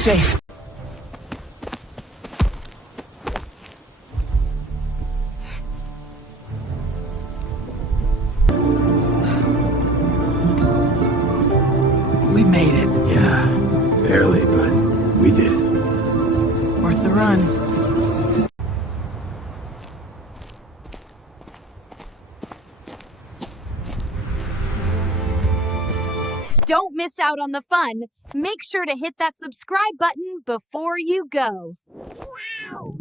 safe. We made it. Yeah, barely, but we did. Worth the run. Don't miss out on the fun. Make sure to hit that subscribe button before you go. Wow.